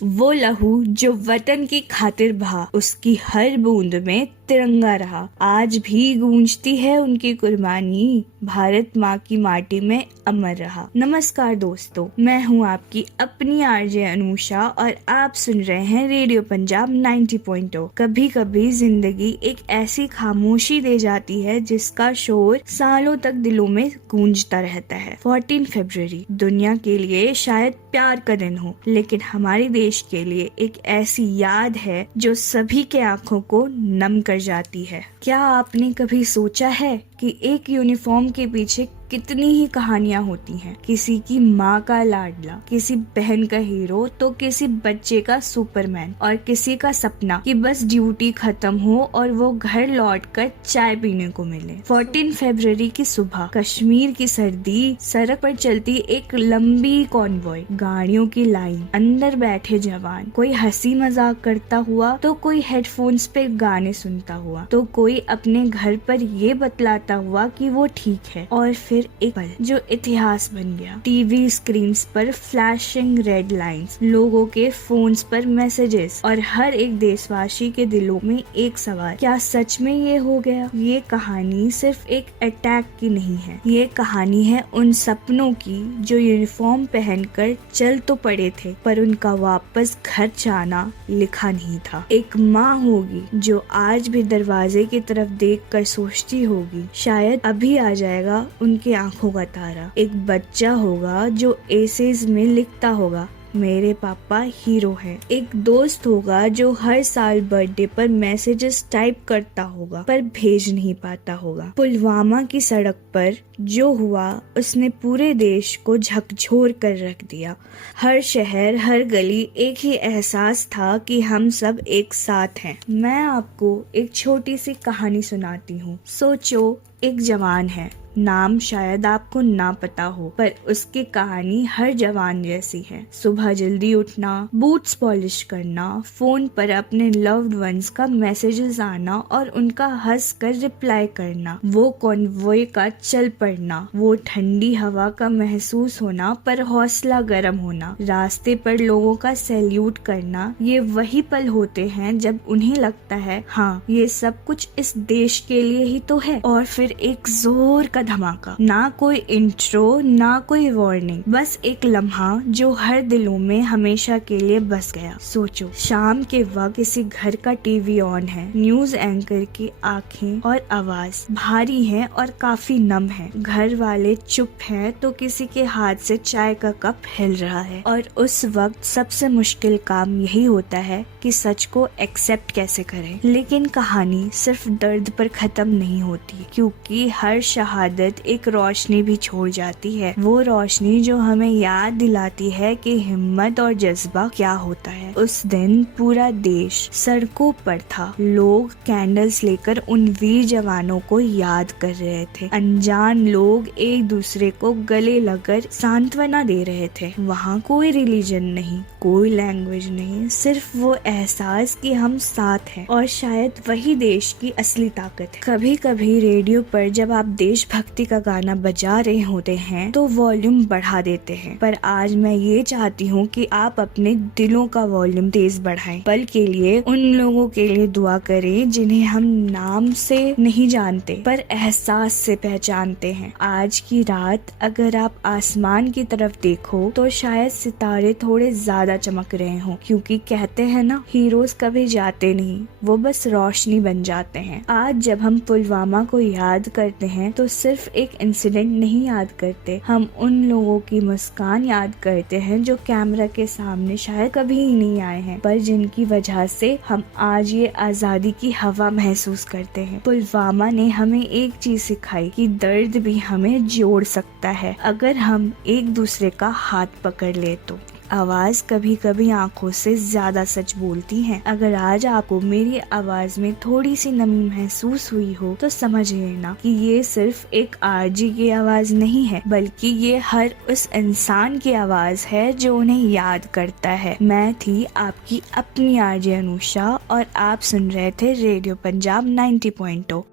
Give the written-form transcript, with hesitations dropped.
वो लहू जो वतन की खातिर बहा, उसकी हर बूंद में तिरंगा रहा। आज भी गूंजती है उनकी कुर्बानी, भारत माँ की माटी में अमर रहा। नमस्कार दोस्तों, मैं हूँ आपकी अपनी आरजे अनुषा और आप सुन रहे हैं रेडियो पंजाब 90.0। कभी कभी जिंदगी एक ऐसी खामोशी दे जाती है जिसका शोर सालों तक दिलों में गूंजता रहता है। 14 फरवरी दुनिया के लिए शायद प्यार का दिन हो, लेकिन हमारे देश के लिए एक ऐसी याद है जो सभी के आंखों को नम कर जाती है। क्या आपने कभी सोचा है कि एक यूनिफॉर्म के पीछे कितनी ही कहानियां होती हैं? किसी की माँ का लाडला, किसी बहन का हीरो तो किसी बच्चे का सुपरमैन, और किसी का सपना कि बस ड्यूटी खत्म हो और वो घर लौटकर चाय पीने को मिले। 14 फरवरी की सुबह, कश्मीर की सर्दी, सड़क पर चलती एक लंबी कॉन्वॉय, गाड़ियों की लाइन, अंदर बैठे जवान, कोई हंसी मजाक करता हुआ तो कोई हेडफोन्स पे गाने सुनता हुआ, तो कोई अपने घर पर ये बतलाता हुआ कि वो ठीक है। और फिर एक पल जो इतिहास बन गया। टीवी स्क्रीन्स पर फ्लैशिंग रेड लाइंस, लोगों के फोन्स पर मैसेजेस और हर एक देशवासी के दिलों में एक सवाल, क्या सच में ये हो गया? ये कहानी सिर्फ एक अटैक की नहीं है, ये कहानी है उन सपनों की जो यूनिफॉर्म पहनकर चल तो पड़े थे पर उनका वापस घर जाना लिखा नहीं था। एक माँ होगी जो आज भी दरवाजे की तरफ देखकर सोचती होगी, शायद अभी आ जाएगा उनकी आंखों का तारा। एक बच्चा होगा जो एसेज में लिखता होगा, मेरे पापा हीरो हैं। एक दोस्त होगा जो हर साल बर्थडे पर मैसेजेस टाइप करता होगा पर भेज नहीं पाता होगा। पुलवामा की सड़क पर जो हुआ उसने पूरे देश को झकझोर कर रख दिया। हर शहर, हर गली एक ही एहसास था कि हम सब एक साथ हैं। मैं आपको एक छोटी सी कहानी सुनाती हूँ। सोचो, एक जवान है, नाम शायद आपको ना पता हो पर उसकी कहानी हर जवान जैसी है। सुबह जल्दी उठना, बूट्स पॉलिश करना, फोन पर अपने लव्ड वंस का मैसेजेस आना और उनका हंस कर रिप्लाई करना, वो कॉन्वॉय का चल पड़ना, वो ठंडी हवा का महसूस होना पर हौसला गर्म होना, रास्ते पर लोगों का सैल्यूट करना, ये वही पल होते हैं जब उन्हें लगता है हाँ ये सब कुछ इस देश के लिए ही तो है। और फिर एक जोर का धमाका, ना कोई इंट्रो ना कोई वार्निंग, बस एक लम्हा जो हर दिलों में हमेशा के लिए बस गया। सोचो, शाम के वक्त किसी घर का टीवी ऑन है, न्यूज एंकर की आंखें और आवाज भारी है और काफी नम है, घर वाले चुप हैं तो किसी के हाथ से चाय का कप हिल रहा है। और उस वक्त सबसे मुश्किल काम यही होता है कि सच को एक्सेप्ट कैसे करें। लेकिन कहानी सिर्फ दर्द पर खत्म नहीं होती, क्योंकि हर शहादत एक रोशनी भी छोड़ जाती है। वो रोशनी जो हमें याद दिलाती है कि हिम्मत और जज्बा क्या होता है। उस दिन पूरा देश सड़कों पर था, लोग कैंडल्स लेकर उन वीर जवानों को याद कर रहे थे। अनजान लोग एक दूसरे को गले लगकर सांत्वना दे रहे थे। वहाँ कोई रिलीजन नहीं, कोई लैंग्वेज नहीं, सिर्फ वो एहसास कि हम साथ हैं। और शायद वही देश की असली ताकत है। कभी कभी रेडियो पर जब आप देशभक्ति का गाना बजा रहे होते हैं तो वॉल्यूम बढ़ा देते हैं, पर आज मैं ये चाहती हूँ कि आप अपने दिलों का वॉल्यूम तेज बढ़ाएं। पल के लिए उन लोगों के लिए दुआ करें जिन्हें हम नाम से नहीं जानते पर एहसास से पहचानते हैं। आज की रात अगर आप आसमान की तरफ देखो तो शायद सितारे थोड़े ज्यादा चमक रहे हों, क्योंकि कहते हैं ना, हीरोज कभी जाते नहीं, वो बस रोशनी बन जाते हैं। आज जब हम पुलवामा को याद करते हैं तो सिर्फ एक इंसिडेंट नहीं याद करते, हम उन लोगों की मुस्कान याद करते हैं जो कैमरा के सामने शायद कभी ही नहीं आए हैं, पर जिनकी वजह से हम आज ये आजादी की हवा महसूस करते हैं। पुलवामा ने हमें एक चीज सिखाई कि दर्द भी हमें जोड़ सकता है अगर हम एक दूसरे का हाथ पकड़ ले तो। आवाज कभी कभी आंखों से ज्यादा सच बोलती है। अगर आज आपको मेरी आवाज में थोड़ी सी नमी महसूस हुई हो तो समझ लेना कि ये सिर्फ एक आरजी की आवाज नहीं है, बल्कि ये हर उस इंसान की आवाज है जो उन्हें याद करता है। मैं थी आपकी अपनी आरजे अनुषा और आप सुन रहे थे रेडियो पंजाब 90.0।